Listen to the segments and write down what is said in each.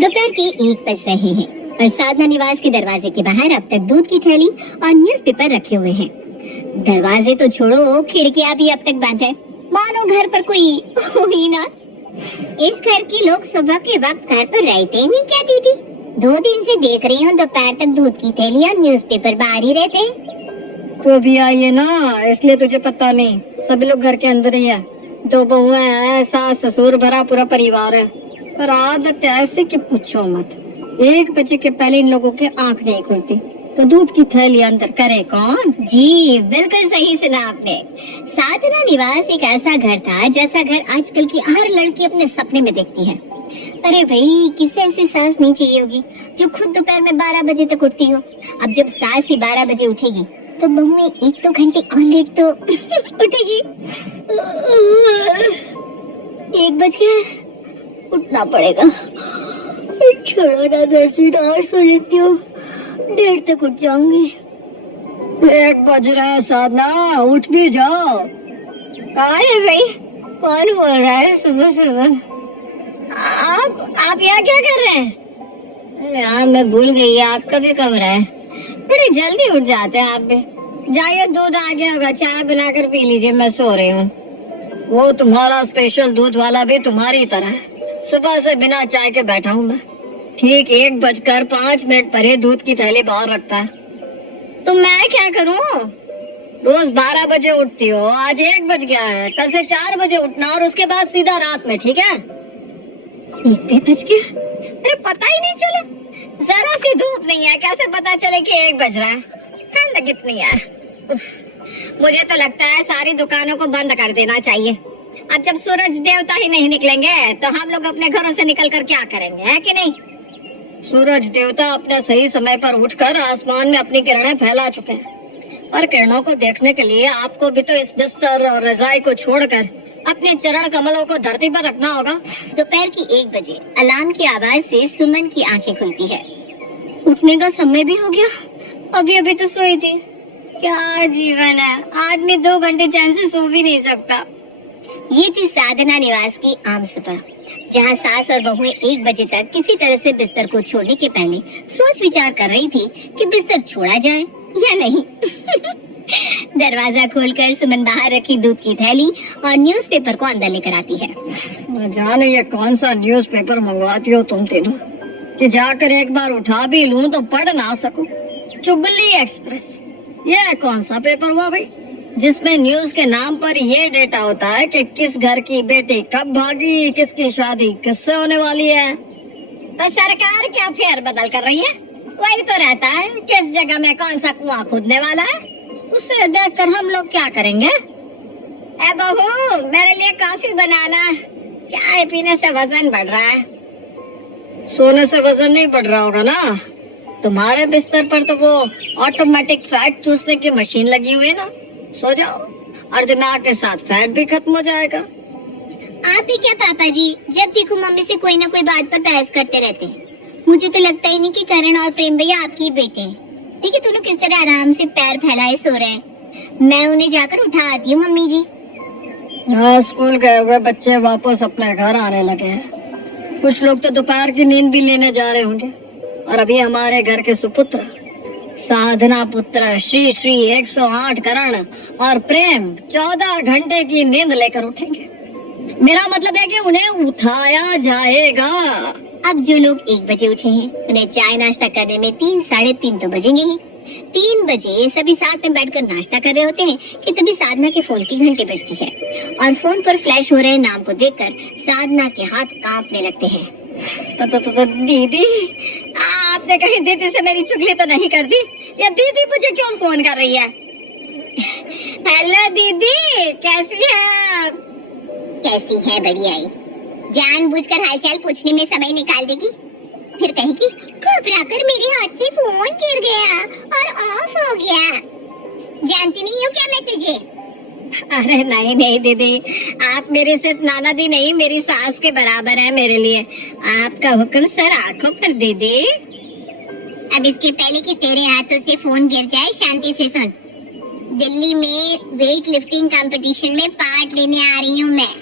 दोपहर के 1 बज रहे हैं और साधना निवास के दरवाजे के बाहर अब तक दूध की थैली और न्यूज़पेपर रखे हुए हैं। दरवाजे तो छोड़ो, खिड़कियां भी अब तक बंद है, मानो घर पर कोई हो ही ना। इस घर के लोग सुबह के वक्त घर पर रहते ही नहीं क्या दीदी? 2 दिन से देख रही हूँ दोपहर तक दूध की थैली और न्यूज़पेपर बाहर ही रहते हैं। तो अभी आई है ना, इसलिए तुझे पता नहीं। सभी लोग घर के अंदर ही है। 2 बहुएं हैं, सास ससुर भरा पूरा परिवार है। पर आदत ऐसे कि पूछो मत। 1 बजे के पहले इन लोगों की आंख नहीं खुलती, तो दूध की थैली अंदर करे कौन? जी बिल्कुल सही सुना आपने। साधना निवास एक ऐसा घर था जैसा घर आजकल की हर लड़की अपने सपने में देखती है। अरे भाई, किसे ऐसी सास नहीं चाहिए होगी जो खुद दोपहर में 12 बजे तक उठती हो। अब जब सास ही 12 बजे उठेगी तो बहुएं 1-2 घंटे और लेट तो उठेगी। 1 बज गया, उठना पड़ेगा। छोड़ो ना, 10 मिनट और सो लेती हूँ, 1:30 तक उठ जाऊंगी। 1 बज रहा है साधना, उठ भी जाओ। कौन है भाई? कौन बोल रहा है सुबह सुबह? आप यहाँ क्या कर रहे हैं? अरे हाँ, मैं भूल गई, आपका भी कमरा है। बड़ी जल्दी उठ जाते हैं आप भी। जाइए, दूध आ गया होगा, चाय बनाकर पी लीजिए, मैं सो रही हूँ। वो तुम्हारा स्पेशल दूध वाला भी तुम्हारी तरह है। सुबह से बिना चाय के बैठा हूँ मैं। ठीक 1:05 पर ही दूध की थैली बाहर रखता है। तो मैं क्या करूँ? रोज 12 बजे उठती हो, आज 1 बज गया है। कल से 4 बजे उठना और उसके बाद सीधा रात में, ठीक है? 1 बज गया? अरे पता ही नहीं चला। जरा सी धूप नहीं है, कैसे पता चले कि 1 बज रहा है? ठंड कितनी है। मुझे तो लगता है सारी दुकानों को बंद कर देना चाहिए। अब जब सूरज देवता ही नहीं निकलेंगे तो हम लोग अपने घरों से निकल कर क्या करेंगे, है कि नहीं? सूरज देवता अपने सही समय पर उठकर आसमान में अपनी किरणें फैला चुके हैं। पर किरणों को देखने के लिए आपको भी तो इस बिस्तर और रजाई को छोड़कर अपने चरण कमलों को धरती पर रखना होगा। दोपहर की 1 बजे अलार्म की आवाज से सुमन की आंखें खुलती है। उठने का समय भी हो गया, अभी तो सोई थी। क्या जीवन है, आदमी 2 घंटे चैन से सो भी नहीं सकता। ये थी साधना निवास की आम सुबह, जहाँ सास और बहुएं 1 बजे तक किसी तरह से बिस्तर को छोड़ने के पहले सोच विचार कर रही थी कि बिस्तर छोड़ा जाए या नहीं। दरवाजा खोलकर सुमन बाहर रखी दूध की थैली और न्यूज़पेपर को अंदर लेकर आती है। न जाने ये कौन सा न्यूज़पेपर मंगवाती हो तुम तीनों, कि जाकर एक बार उठा भी लूं तो पढ़ ना सकूं। चुबली एक्सप्रेस, ये कौन सा पेपर हुआ भाई, जिसमें न्यूज के नाम पर ये डेटा होता है कि किस घर की बेटी कब भागी, किसकी शादी किससे होने वाली है। तो सरकार क्या फेर बदल कर रही है? वही तो रहता है, किस जगह में कौन सा कुआं खोदने वाला है, उसे देखकर हम लोग क्या करेंगे? ए बहू, मेरे लिए कॉफी बनाना, चाय पीने से वजन बढ़ रहा है। सोने से वजन नहीं बढ़ रहा होगा ना, तुम्हारे बिस्तर पर तो वो ऑटोमेटिक फैट चूसने की मशीन लगी हुई है ना। सो जाओ और दिमाग के साथ फैट भी खत्म हो जाएगा। आप ही क्या पापा जी, जब देखो मम्मी से कोई ना कोई बात पर बहस करते रहते हैं। मुझे तो लगता ही नहीं कि करण और प्रेम भैया आपकी बेटे हैं। देखिए दोनों किस तरह आराम से पैर फैलाए सो रहे हैं। मैं उन्हें जाकर उठा आती हूँ मम्मी जी। हाँ, स्कूल गए हुए बच्चे वापस अपने घर आने लगे हैं। कुछ लोग तो दोपहर की नींद भी लेने जा रहे होंगे। और अभी हमारे घर के सुपुत्र साधना पुत्र श्री श्री 108 करण और प्रेम 14 घंटे की नींद लेकर उठेंगे। मेरा मतलब है कि उन्हें उठाया जाएगा। अब जो लोग 1 बजे उठे हैं, उन्हें चाय नाश्ता करने में 3 साढ़े 3 तो बजेंगे ही। 3 बजे सभी साथ में बैठकर नाश्ता कर रहे होते हैं कि तभी साधना के फोन की घंटी बजती है और फोन पर फ्लैश हो रहे नाम को देखकर साधना के हाथ कांपने लगते हैं। तो दीदी, आपने कहीं दीदी से मेरी चुगली तो नहीं कर दी? या दीदी मुझे क्यों फोन कर रही है? हेलो दीदी, कैसी है आप? कैसी है? बढ़िया ही। जानबूझकर हालचाल पूछने में समय निकाल देगी, फिर कहेगी घबराकर मेरे हाथ से फोन गिर गया और ऑफ हो गया। जानती नहीं हो क्या मैं तुझे? अरे नहीं नहीं दीदी, आप मेरे सिर्फ नाना दी नहीं, मेरी सास के बराबर है मेरे लिए। आपका हुक्म सर आंखों पर दीदी। अब इसके पहले कि तेरे हाथों से फोन गिर जाए, शांति से सुन। दिल्ली में वेट लिफ्टिंग कंपटीशन में पार्ट लेने आ रही हूँ मैं।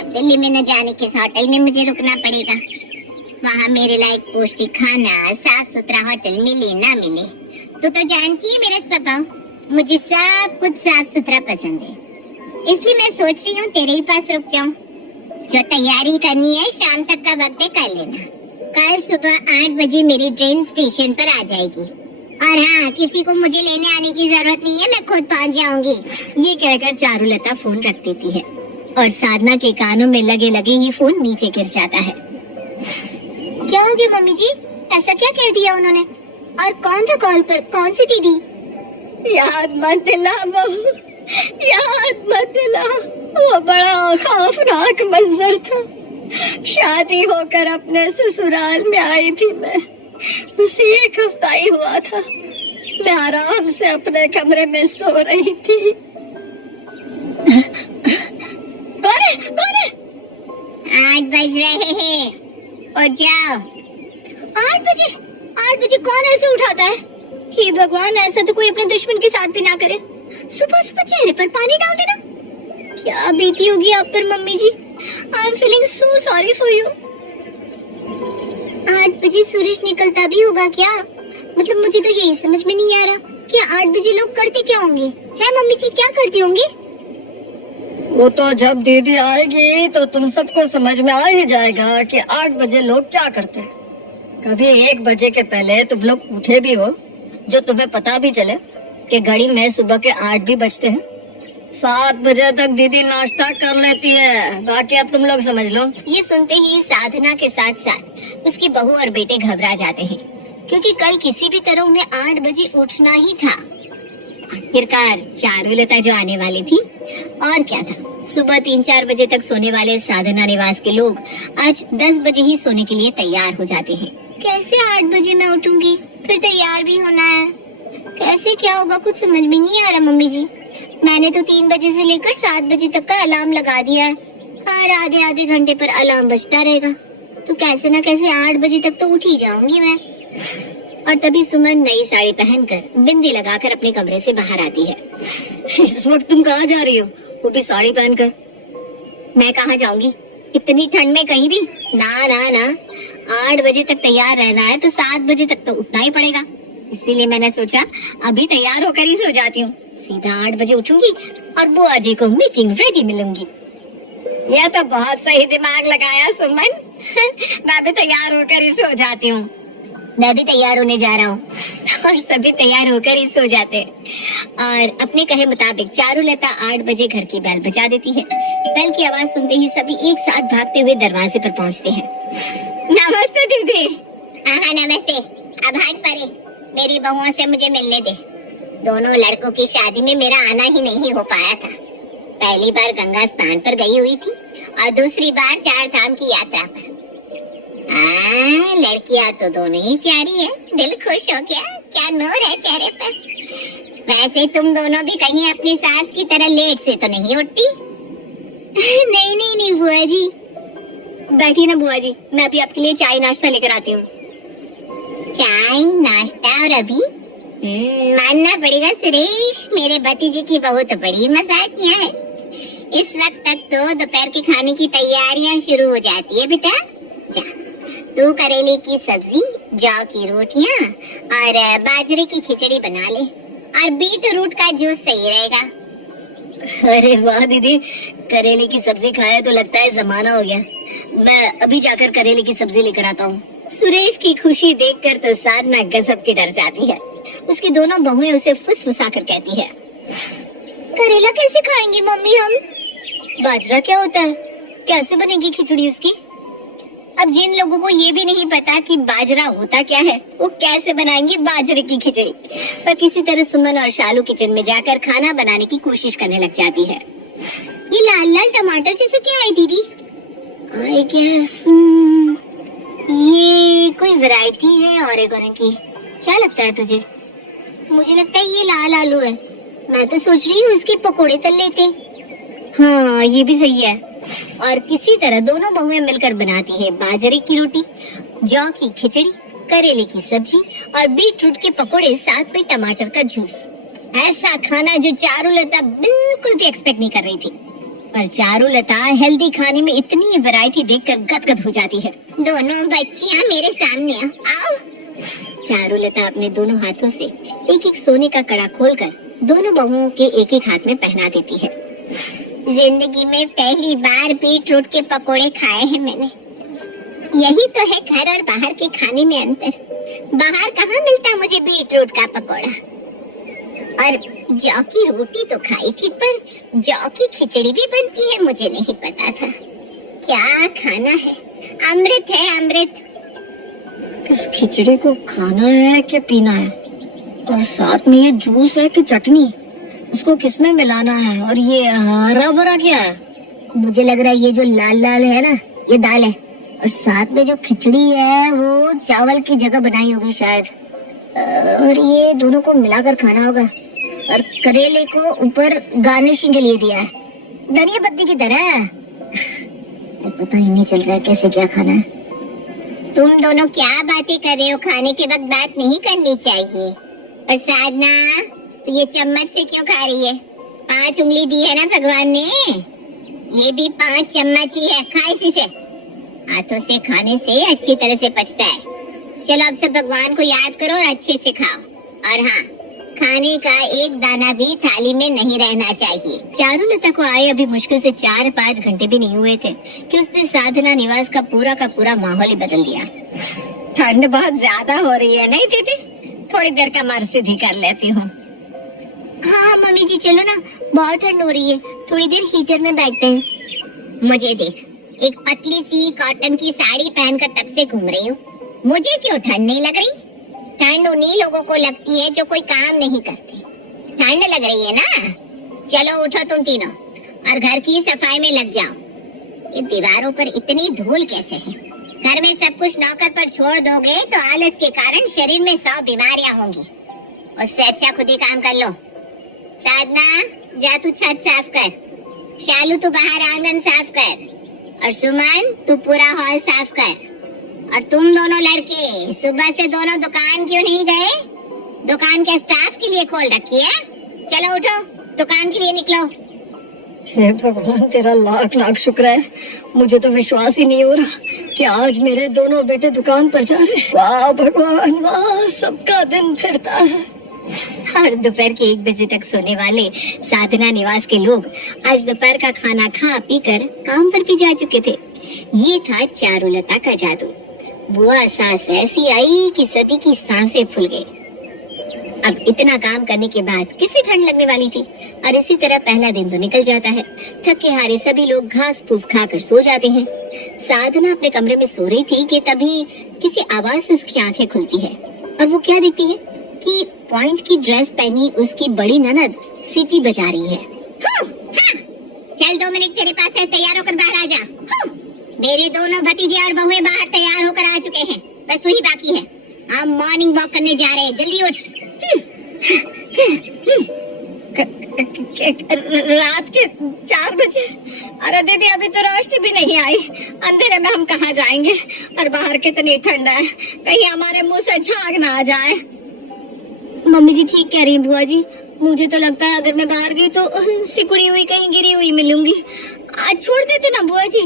अब दिल्ली में न जाने किस होटल में मुझे रुकना पड़ेगा। वहाँ मेरे लायक पौष्टिक खाना, साफ सुथरा होटल मिले ना मिले, तो जानती है मेरा स्वभाव, मुझे सब कुछ साफ सुथरा पसंद है। इसलिए मैं सोच रही हूँ तेरे ही पास रुक जाऊँ। जो तैयारी करनी है शाम तक का वक्त है कर लेना। कल सुबह 8 बजे मेरी ट्रेन स्टेशन पर आ जाएगी। और हाँ, किसी को मुझे लेने आने की जरूरत नहीं है, मैं खुद पहुँच जाऊंगी। ये कहकर चारुलता फोन रख देती है और साधना के कानों में लगे लगे ही फोन नीचे गिर जाता है। क्या हो गया मम्मी जी, ऐसा क्या कह दिया उन्होंने? और कौन था कॉल पर, कौन सी दीदी? याद मत दिला बहू, याद मत दिला। वो बड़ा खौफनाक मंजर था। शादी होकर अपने ससुराल में आई थी मैं, बस 1 हफ्ता ही हुआ था। मैं आराम से अपने कमरे में सो रही थी। कौन है, कौन है? 8 बज रहे हैं, उठ जाओ। 8 बजे? 8 बजे कौन ऐसे उठाता है? हे भगवान, ऐसा तो कोई अपने दुश्मन के साथ भी ना करे। सुबह सुबह चेहरे पर पानी डाल देना। क्या बीती होगी आप पर mummy ji. I am feeling so sorry for you. 8 बजे सूरज निकलता भी होगा क्या? मतलब मुझे तो यही समझ में नहीं आ रहा कि 8 बजे लोग करते क्या होंगे। है मम्मी जी, क्या करती होंगी? वो तो जब दीदी आएगी तो तुम सबको समझ में आ ही जाएगा कि 8 बजे लोग क्या करते हैं। कभी 1 बजे के पहले तुम लोग उठे भी हो, जो तुम्हें पता भी चले कि घड़ी में सुबह के 8 भी बजते हैं। 7 बजे तक दीदी नाश्ता कर लेती है, बाकी अब तुम लोग समझ लो। ये सुनते ही साधना के साथ साथ उसकी बहू और बेटे घबरा जाते हैं, क्योंकि कल किसी भी तरह उन्हें 8 बजे उठना ही था। आखिरकार चारुलता जो आने वाली थी, और क्या था। सुबह 3-4 बजे तक सोने वाले साधना निवास के लोग आज 10 बजे ही सोने के लिए तैयार हो जाते हैं। कैसे 8 बजे मैं उठूंगी, फिर तैयार भी होना है, कैसे क्या होगा कुछ समझ में नहीं आ रहा मम्मी जी। मैंने तो 3 बजे से लेकर 7 बजे तक का अलार्म लगा दिया है। हर आधे घंटे पर अलार्म बजता रहेगा, तो कैसे न कैसे 8 बजे तक तो उठ ही जाऊंगी मैं। और तभी सुमन नई साड़ी पहनकर बिंदी लगाकर अपने कमरे से बाहर आती है। इस वक्त तुम कहाँ जा रही हो, वो भी साड़ी पहनकर? मैं कहाँ जाऊंगी, इतनी ठंड में कहीं भी ना ना ना। 8 बजे तक तैयार रहना है तो 7 बजे तक तो उठना ही पड़ेगा। इसीलिए मैंने सोचा अभी तैयार होकर ही सो जाती हूँ, सीधा 8 बजे उठूंगी और बुआ जी को मीटिंग रेडी मिलूंगी। यह तो बहुत सही दिमाग लगाया सुमन। मैं भी तैयार होकर ही सो जाती हूँ। मैं भी तैयार होने जा रहा हूँ। और सभी तैयार होकर ही सो जाते हैं। और अपने कहे मुताबिक चारुलता 8 बजे घर की बेल बजा देती है। बेल की आवाज सुनते ही सभी एक साथ भागते हुए दरवाजे पर पहुँचते हैं। नमस्ते दीदी। हाँ नमस्ते। अब हट परे, मेरी बहुओं से मुझे मिलने दे। दोनों लड़कों की शादी में मेरा आना ही नहीं हो पाया था। पहली बार गंगा स्नान पर गई हुई थी और दूसरी बार 4 धाम की यात्रा पर। लड़कियां तो दोनों ही प्यारी है, दिल खुश हो गया, क्या नूर है चेहरे पर। वैसे तुम दोनों भी कहीं अपनी सास की तरह लेट से तो नहीं उठती? नहीं बुआ जी। बैठिए ना बुआ जी, मैं अभी आपके लिए चाय नाश्ता लेकर आती हूँ। चाय नाश्ता और अभी? मानना पड़ेगा सुरेश, मेरे भतीजे की बहू तो बड़ी मजाकिया है। इस वक्त तक तो दोपहर के खाने की तैयारियां शुरू हो जाती है बेटा। जा, तू करेले की सब्जी, जौ की रोटियां और बाजरे की खिचड़ी बना ले, और बीट रूट का जूस सही रहेगा। अरे वाह दीदी, करेले की सब्जी खाए तो लगता है जमाना हो गया। मैं अभी जाकर करेले की सब्जी लेकर आता हूँ। सुरेश की खुशी देखकर तो साधना गजब की डर जाती है। उसकी दोनों बहुएं उसे फुसफुसाकर कहती है, करेला कैसे खाएंगी मम्मी हम? बाजरा क्या होता है, कैसे बनेगी खिचड़ी उसकी? अब जिन लोगों को ये भी नहीं पता कि बाजरा होता क्या है, वो कैसे बनाएंगे बाजरे की खिचड़ी। पर किसी तरह सुमन और शालू किचन में जाकर खाना बनाने की कोशिश करने लग जाती है। ये लाल लाल टमाटर जैसे क्या है दीदी? आई गेस ये कोई वैरायटी है ओरेगोनो की। क्या लगता है तुझे? मुझे लगता है ये लाल आलू है। मैं तो सोच रही हूँ इसके पकोड़े तल लेते। हाँ ये भी सही है। और किसी तरह दोनों बहुएं मिलकर बनाती है बाजरे की रोटी, जौ की खिचड़ी, करेले की सब्जी और बीट रूट के पकोड़े, साथ में टमाटर का जूस। ऐसा खाना जो चारुलता बिल्कुल भी एक्सपेक्ट नहीं कर रही थी। पर चारुलता हेल्दी खाने में इतनी वैरायटी देखकर गदगद हो जाती है। दोनों बच्चियां मेरे सामने आओ। चारुलता अपने दोनों हाथों से एक एक सोने का कड़ा खोलकर दोनों बहुओं के एक एक हाथ में पहना देती है। जिंदगी में पहली बार बीटरूट के पकोड़े खाए हैं मैंने। यही तो है घर और बाहर के खाने में अंतर। बाहर कहाँ मिलता मुझे बीटरूट का पकोड़ा। और जौ की रोटी तो खाई थी, पर जौ की खिचड़ी भी बनती है मुझे नहीं पता था। क्या खाना है, अमृत है अमृत। इस खिचड़ी को खाना है कि पीना है? और साथ में ये जूस है कि चटनी? इसको किसमें मिलाना है? और ये हरा भरा क्या है? मुझे लग रहा है ये जो लाल लाल है ना, ये दाल है। और साथ में जो खिचड़ी है वो चावल की जगह बनाई होगी शायद। और ये दोनों को मिलाकर खाना होगा। और करेले को ऊपर गार्निशिंग के लिए दिया है, धनिया पत्ती की तरह। पता ही नहीं चल रहा है कैसे क्या खाना है। तुम दोनों क्या बातें कर रहे हो? खाने के वक्त बात नहीं करनी चाहिए। और साधना, तो ये चम्मच से क्यों खा रही है? 5 उंगली दी है ना भगवान ने, ये भी 5 चम्मच ही है। खा इसी से। हाथों से खाने से अच्छी तरह से पचता है। चलो अब सब भगवान को याद करो और अच्छे से खाओ। और हाँ, खाने का एक दाना भी थाली में नहीं रहना चाहिए। चारुलता को आए अभी मुश्किल से 4-5 घंटे भी नहीं हुए थे कि उसने साधना निवास का पूरा माहौल ही बदल दिया। ठंड बहुत ज्यादा हो रही है नहीं दीदी? थोड़ी देर का मार सीधी कर लेती हूँ। हाँ मम्मी जी चलो ना, बहुत ठंड हो रही है, थोड़ी देर हीटर में बैठते हैं। मुझे देख, एक पतली सी कॉटन की साड़ी पहनकर तब से घूम रही हूँ। मुझे क्यों ठंड नहीं लग रही? ठंड उन्हीं लोगों को लगती है जो कोई काम नहीं करते। ठंड लग रही है ना? चलो उठो तुम तीनों और घर की सफाई में लग जाओ। ये दीवारों पर इतनी धूल कैसे है? घर में सब कुछ नौकर पर छोड़ दोगे तो आलस के कारण शरीर में 100 बीमारियां होंगी। उससे अच्छा खुद ही काम कर लो। साधना, जा तू छत साफ कर। शालू तू बाहर आंगन साफ कर। और सुमन तू पूरा हॉल साफ कर। और तुम दोनों लड़के सुबह से दोनों दुकान क्यों नहीं गए? दुकान के स्टाफ के लिए खोल रखी है। चलो उठो, दुकान के लिए निकलो। हे भगवान, तेरा लाख लाख शुक्र है। मुझे तो विश्वास ही नहीं हो रहा कि आज मेरे दोनों बेटे दुकान पर जा रहे। वाह भगवान वाह, सबका दिन फिरता है। और दोपहर के 1 बजे तक सोने वाले साधना निवास के लोग आज दोपहर का खाना खा पी कर काम पर भी जा चुके थे। ये था चारुलता का जादू। बुआ सास ऐसी आई कि सती की सांसें फूल गई। अब इतना काम करने के बाद किसे ठंड लगने वाली थी? और इसी तरह पहला दिन तो निकल जाता है। थके हारे सभी लोग घास फूस खाकर सो जाते हैं। साधना अपने कमरे में सो रही थी कि तभी किसी आवाज से उसकी आंखें खुलती है और वो क्या देखती है कि पॉइंट की ड्रेस पहनी उसकी बड़ी ननद सीटी बजा रही है। हाँ, चल 2 मिनट तेरे पास है, तैयार होकर बाहर आ जा। हाँ, मेरे दोनों भतीजे और बहुएं बाहर तैयार होकर आ चुके हैं, बस तू ही बाकी है। हम मॉर्निंग वॉक करने जा रहे हैं, जल्दी उठ। रात के 4 बजे? अरे दीदी अभी तो रोशनी भी नहीं आई, अंधेरे में हम कहाँ जाएंगे? और बाहर कितनी ठंड है, कहीं हमारे मुंह से झाग ना आ जाए। मम्मी जी ठीक कह रही हैं बुआ जी। मुझे तो लगता है अगर मैं बाहर गई तो सिकुड़ी हुई कहीं गिरी हुई मिलूंगी। आज छोड़ देते ना बुआ जी,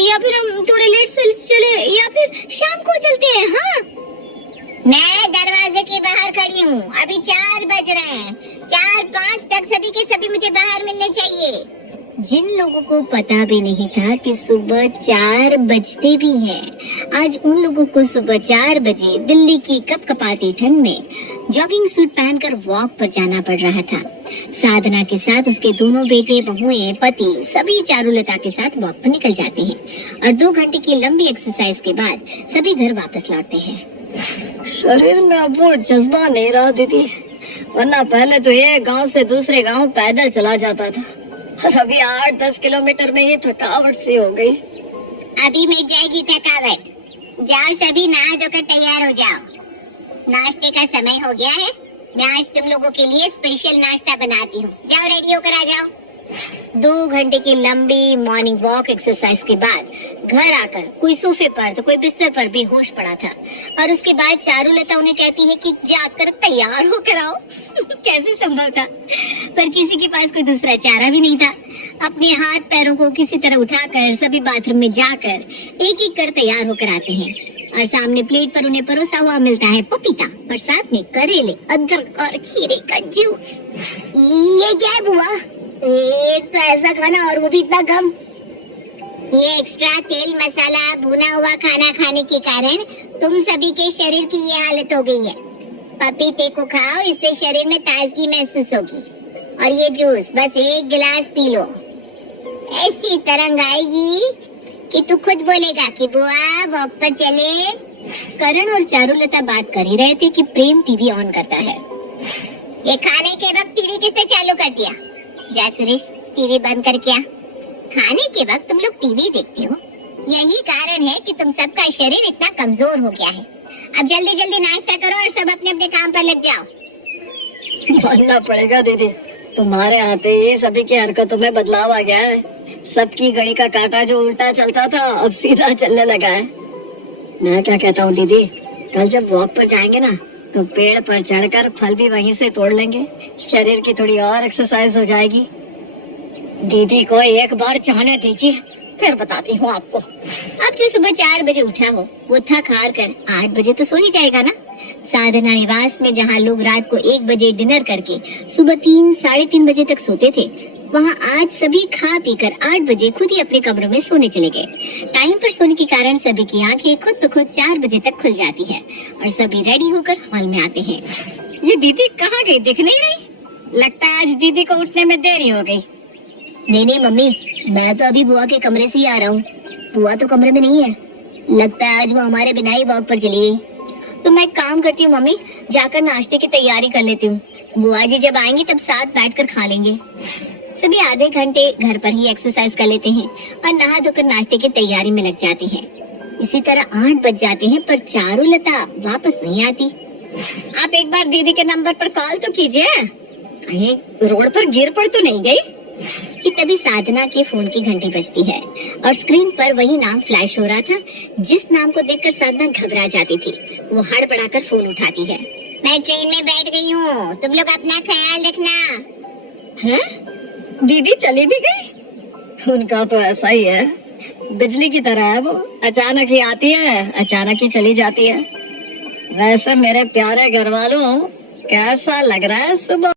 या फिर हम थोड़े लेट से चले, या फिर शाम को चलते हैं। हाँ, मैं दरवाजे के बाहर खड़ी हूँ, अभी 4 बज रहे हैं। 4-5 तक सभी के सभी मुझे बाहर मिलने चाहिए। जिन लोगों को पता भी नहीं था कि सुबह 4 बजते भी हैं, आज उन लोगों को सुबह 4 बजे दिल्ली की कपकपाती ठंड में जॉगिंग सूट पहनकर वॉक पर जाना पड़ रहा था। साधना के साथ उसके दोनों बेटे, बहुएं, पति सभी चारुलता के साथ वॉक पर निकल जाते हैं और 2 घंटे की लंबी एक्सरसाइज के बाद सभी घर वापस लौटते हैं। शरीर में अब वो जज्बा नहीं रहा दीदी, वरना पहले तो ये गांव से दूसरे गांव पैदल चला जाता था और अभी 8-10 किलोमीटर में ये थकावट सी हो गई। अभी मिट जाएगी थकावट। जाओ सभी नहा धोकर तैयार हो जाओ, नाश्ते का समय हो गया है। मैं आज तुम लोगों के लिए स्पेशल नाश्ता बनाती हूँ। जाओ रेडी होकर आ जाओ। 2 घंटे की लंबी मॉर्निंग वॉक एक्सरसाइज के बाद घर आकर कोई सोफे पर तो कोई बिस्तर पर बेहोश पड़ा था और उसके बाद चारुलता उन्हें कहती है कि जाकर तैयार होकर आओ। कैसे संभव था? पर किसी के पास कोई दूसरा चारा भी नहीं था। अपने हाथ पैरों को किसी तरह उठाकर सभी बाथरूम में जाकर एक एक कर तैयार होकर आते हैं और सामने प्लेट पर उन्हें परोसा हुआ मिलता है पपीता और साथ में करेले, अदरक और खीरे का जूस। ये क्या है बुआ? एक तो ऐसा खाना और वो भी इतना कम। ये एक्स्ट्रा तेल मसाला भुना हुआ खाना खाने के कारण तुम सभी के शरीर की ये हालत हो गई है। पपीते को खाओ, इससे शरीर में ताजगी महसूस होगी और ये जूस बस 1 गिलास पी लो। ऐसी तरंग आएगी कि तू खुद बोलेगा कि बुआ वॉक पर चले। करण और चारुलता बात कर ही रहे थे कि प्रेम टीवी ऑन करता है। ये खाने के वक्त टीवी किसने चालू कर दिया? जा सुरेश, टीवी बंद कर क्या? खाने के वक्त तुम लोग टीवी देखते हो, यही कारण है कि तुम सबका शरीर इतना कमजोर हो गया है। अब जल्दी जल्दी नाश्ता करो और सब अपने अपने काम पर लग जाओ। मानना पड़ेगा दीदी, तुम्हारे आते ही सभी की हरकतों में बदलाव आ गया है। सबकी घड़ी का कांटा जो उल्टा चलता था अब सीधा चलने लगा है। मैं क्या कहता हूँ दीदी, कल जब वॉक पर जाएंगे ना तो पेड़ पर चढ़कर फल भी वहीं से तोड़ लेंगे, शरीर की थोड़ी और एक्सरसाइज हो जाएगी। दीदी को एक बार चाहने दीजिए, फिर बताती हूँ आपको। अब जो सुबह 4 बजे उठा हो वो थक हार कर 8 बजे तो सो ही जाएगा ना। साधना निवास में जहाँ लोग रात को 1 बजे डिनर करके सुबह 3 साढ़े 3 बजे तक सोते थे, वहाँ आज सभी खा पीकर 8 बजे खुद ही अपने कमरों में सोने चले गए। टाइम पर सोने के कारण सभी की आंखें खुद ब खुद 4 बजे तक खुल जाती है और सभी रेडी होकर हॉल में आते हैं। ये दीदी कहाँ गई? दिख नहीं रही। लगता है आज दीदी को उठने में देरी हो गई। नहीं मम्मी, मैं तो अभी बुआ के कमरे से ही आ रहा हूँ। बुआ तो कमरे में नहीं है, लगता है आज वो हमारे बिना ही वॉक पर चली गई। तो मैं एक काम करती हूँ मम्मी, जाकर नाश्ते की तैयारी कर लेती हूँ। बुआ जी जब आएंगी तब साथ बैठकर खा लेंगे। सभी आधे घंटे घर पर ही एक्सरसाइज कर लेते हैं और नहा धोकर नाश्ते की तैयारी में लग जाते हैं। इसी तरह 8 बज जाते हैं पर चारुलता वापस नहीं आती। आप एक बार दीदी के नंबर पर कॉल तो कीजिए, कहीं रोड पर गिर पड़ तो नहीं गई। कि तभी साधना के फोन की घंटी बजती है और स्क्रीन पर वही नाम फ्लैश हो रहा था जिस नाम को देखकर साधना घबरा जाती थी। वो हड़बड़ाकर फोन उठाती है। मैं ट्रेन में बैठ गई हूँ, तुम लोग अपना ख्याल रखना। हैं? दीदी चली भी गई? उनका तो ऐसा ही है, बिजली की तरह है वो, अचानक ही आती है अचानक ही चली जाती है। वैसे मेरे प्यारे घर वालों, कैसा लग रहा है सुबह?